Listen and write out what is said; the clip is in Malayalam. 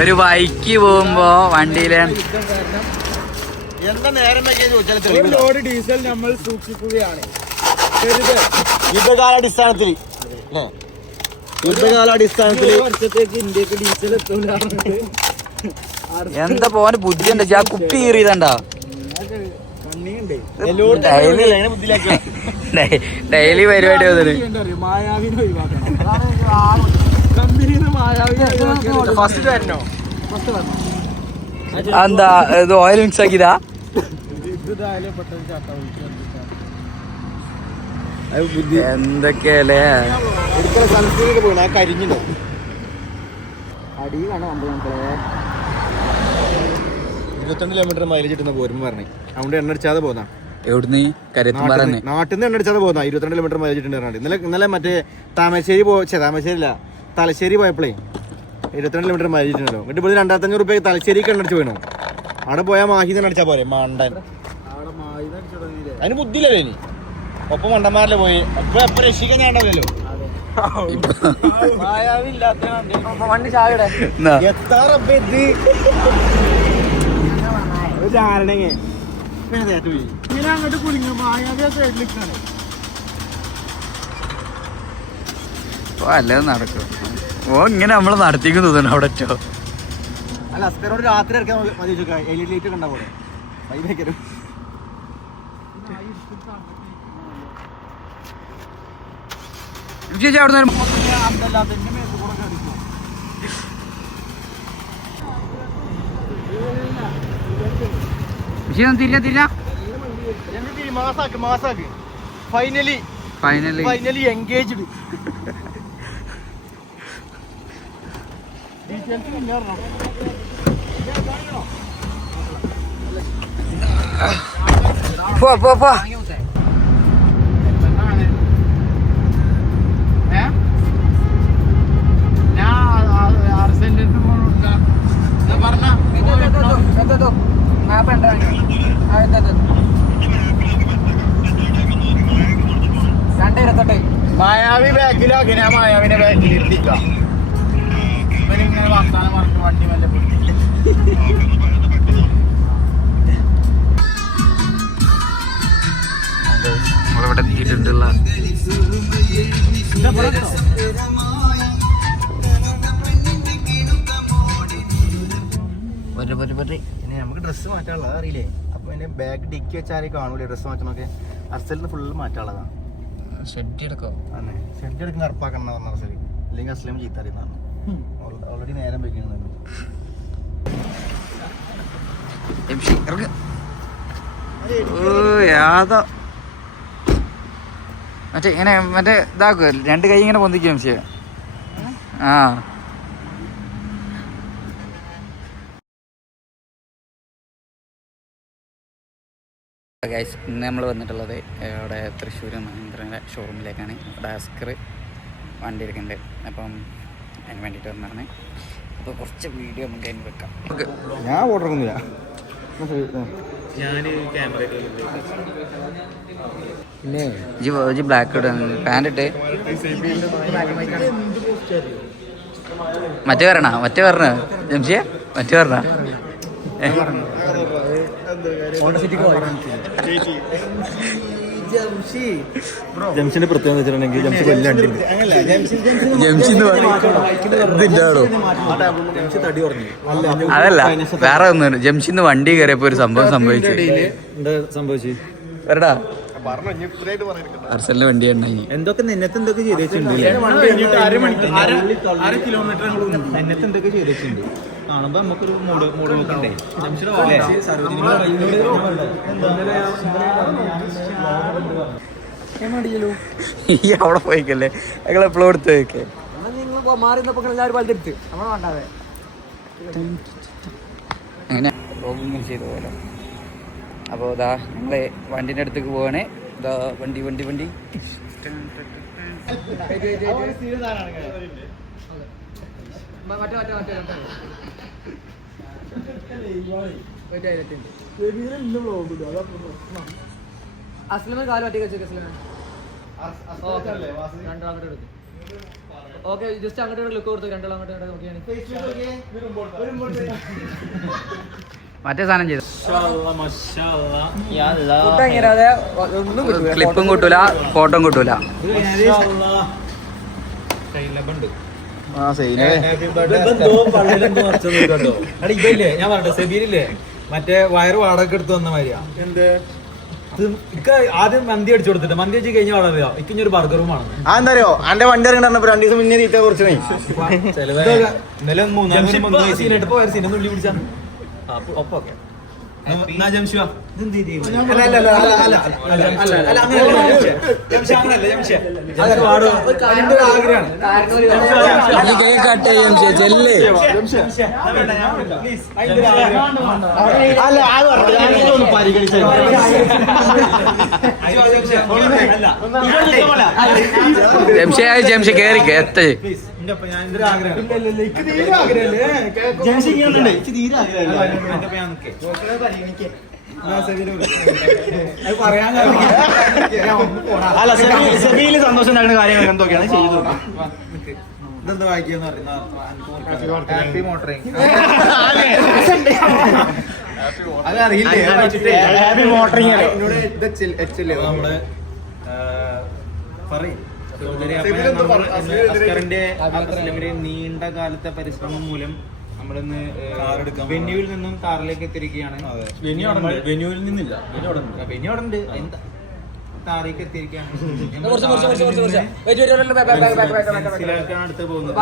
ഒരു ബൈക്ക് പോകുമ്പോ വണ്ടിയിലെ എന്താ നേരം ലോഡ് ഡീസൽ നമ്മൾ സൂക്ഷിക്കുകയാണ് യുദ്ധകാലാടിസ്ഥാനത്തിൽ. വർഷത്തേക്ക് ഇന്ത്യക്ക് ഡീസൽ എത്തൂല. എന്താ പോവാന് ബുദ്ധി ഉണ്ട് ആ കുപ്പി കീറിയതണ്ടാ ഡെയിലി പരിപാടി മായാവിനെ ഒഴിവാക്കണം. എന്താ ഇത് ഓയിൽ മിക്സ് ആക്കിയതാ എന്തൊക്കെയല്ലേ കരിഞ്ഞിട്ടോ അടി കാണാം. 21 കിലോമീറ്റർ മൈലേജ് കിട്ടുന്ന പോരുമ്പോ പറഞ്ഞു. അതുകൊണ്ട് എണ്ണ അടിച്ചാതെ പോന്നാ. എവിടുന്ന് നാട്ടിൽ നിന്ന് എണ്ണ അടിച്ചാതെ പോന്നാ. 22 കിലോമീറ്റർ മൈലേജ് കിട്ടുന്നുണ്ട്. ഇന്നലെ മറ്റേ താമരശ്ശേരി താമരശ്ശേരില്ല തലശ്ശേരി പോയപ്പോഴേ 22 കിലോമീറ്റർ മൈലേജ് കിട്ടുന്നല്ലോ. എന്നിട്ട് ഇപ്പോൾ 2500 രൂപയ്ക്ക് തലശ്ശേരിക്ക് എണ്ണ അടിച്ച് വേണോ? അവിടെ പോയാൽ മാഹി തന്നെ അടിച്ചാൽ പോരെ. മണ്ടൻ അതിന് ബുദ്ധിയില്ലല്ലോ ഇനി. ഒപ്പം മണ്ടന്മാരിലെ പോയി എപ്പോ രക്ഷിക്കാൻ ഞാണ്ടല്ലോ. വണ്ടി ചാകടെ അങ്ങോട്ട് കുളിങ്ങ മായാവി സൈഡിലേക്കാണ്. അല്ലത് നടക്കും. ഓ ഇങ്ങനെ നമ്മള് നടത്തിക്കുന്നു തോന്നുന്നു അവിടെ. അല്ല അസ്കരോട് രാത്രി ഇറക്കാൻ മതി. LED ലൈറ്റ് കണ്ടാ പോലെ വൈകുന്നേരം മാസാക്ക് ഫൈനലി എൻഗേജ്ഡ്. പോ മായാവി ബാക്കിലാക്കി. ഞാൻ മായാവിനെ ബാക്കിൽ ഇരുത്തിക്കാം. ഇവരിങ്ങനെ വർത്താനം പറഞ്ഞു വണ്ടി വല്ല നമ്മളിവിടെ എത്തിയിട്ടുള്ള നമുക്ക് ഡ്രസ്സ് മാറ്റാനുള്ളത് അറിയില്ലേ. അപ്പൊ അതിന്റെ ബാഗ് ഡിക്കി വെച്ചാലേ കാണൂലേ ഡ്രസ്സ് മാറ്റണൊക്കെ. അർസലിന് ഫുള്ള് മാറ്റാനുള്ളതാണ്. ഷെഡ് എടുക്കുന്ന ഉറപ്പാക്കണം എന്ന് പറഞ്ഞ അർസല്. അല്ലെങ്കിൽ അസ്ലം ചീത്ത അറിയുന്നതാണ്. ഓൾറെഡി നേരം വെക്കുന്നു. മറ്റേ ഇങ്ങനെ മറ്റേ ഇതാക്കുക 2 കൈ ഇങ്ങനെ പൊന്തിക്കും. ആ ഗൈസ്, ഇന്ന് നമ്മൾ വന്നിട്ടുള്ളത് ഇവിടെ തൃശ്ശൂർ മഹീന്ദ്രൻ്റെ ഷോറൂമിലേക്കാണ്. ഇവിടെ അസ്കർ വണ്ടി എടുക്കുന്നുണ്ട്. അപ്പം അതിന് വേണ്ടിയിട്ട് വന്നതാണ്. അപ്പോൾ കുറച്ച് വീഡിയോ നമുക്ക് അതിന് വെക്കാം. ഞാൻ ഓർഡർ ഒന്നുമില്ല. ജി ബ്ലാക്ക് ഇട പാൻറ് ഇട്ട് മറ്റേ പറഞ്ഞ ജംഷിയെ മറ്റേ പറഞ്ഞ ജംഷിന്റെ പ്രത്യേകത വെച്ചിട്ടുണ്ടെങ്കിൽ ജംഷി വലിയ അണ്ടിണ്ട്. അതല്ല വേറെ ഒന്നും. ജംഷിന്ന് വണ്ടി കയറിയപ്പോ ഒരു സംഭവം സംഭവിച്ചു. വരടാ അർസലിന്റെ വണ്ടി ഉണ്ടായി. എന്തൊക്കെ നെന്നത്ത് എന്തൊക്കെ ചെയ്ത് വെച്ചിട്ടുണ്ട്. നെന്നത്ത് എന്തൊക്കെ ചെയ്ത് വെച്ചിട്ടുണ്ട് കാണുമ്പോ നമുക്കൊരു മൂഡ് നോക്കണ്ടേ. ഈ അവിടെ പോയിക്കല്ലേ ഞങ്ങൾ എപ്പോഴും എടുത്ത് വെക്കേ. അങ്ങനെ ഇങ്ങനെ ചെയ്തു പോലെ. അപ്പോൾ ഇതാ ഞങ്ങൾ വണ്ടിൻ്റെ അടുത്തേക്ക് പോവാണ്. ഇതാ വണ്ടി അസ്ലമ കാല് പറ്റി വെച്ചേക്ക്. അസ്ലമ ഓക്കെ ജസ്റ്റ് അങ്ങോട്ട് ലുക്ക് കൊടുത്ത് രണ്ടാളും അങ്ങോട്ട് നോക്കിയാണ്. മറ്റേ സാധനം ചെയ്തു ഫുഡ് എങ്ങനെയാ ഒന്നും കിട്ടൂല. ക്ലിപ്പും കിട്ടൂല, ഫോട്ടോയും കിട്ടൂല. ഇതല്ലേ ഞാൻ പറഞ്ഞ സെബീരില്ലേ മറ്റേ വയറ് വാടക എടുത്ത് വന്ന മാതിരിയാ. ആദ്യം മന്തി അടിച്ചു കൊടുത്തിട്ട് മന്തി അടിച്ച് കഴിഞ്ഞ വളരെ ഇക്കൊരു ബർഗറും ആണ്. അതെന്താ അന്റെ വണ്ടി ഇറങ്ങിട്ട് 2 ദിവസം മുന്നേ തീറ്റ കുറച്ച് ഇന്നലെ 3 സീനായിട്ട് പോയ സീനൊന്നും ഉള്ളി പിടിച്ചാ ഒപ്പൊക്കെ ജംഷ കേറിക്ക് എത്ത അല്ല സെബിയില് സന്തോഷം ഉണ്ടാകുന്ന കാര്യങ്ങൾ എന്തൊക്കെയാണ് ചെയ്തു ഇതെന്താ വായിക്കാന്ന് നമ്മള് പറയും അസ്കറിന്റെ നീണ്ട കാലത്തെ പരിശ്രമം മൂലം നമ്മളിന്ന് വെന്യൂവിൽ നിന്നും കാറിലേക്ക് എത്തിയിരിക്കുകയാണ്. വെന്യൂവിൽ നിന്നില്ല, വെന്യൂ അവിടെ ഉണ്ട്, കാറിലേക്ക് എത്തിയിരിക്കുകയാണ്. അടുത്ത് പോകുന്നത്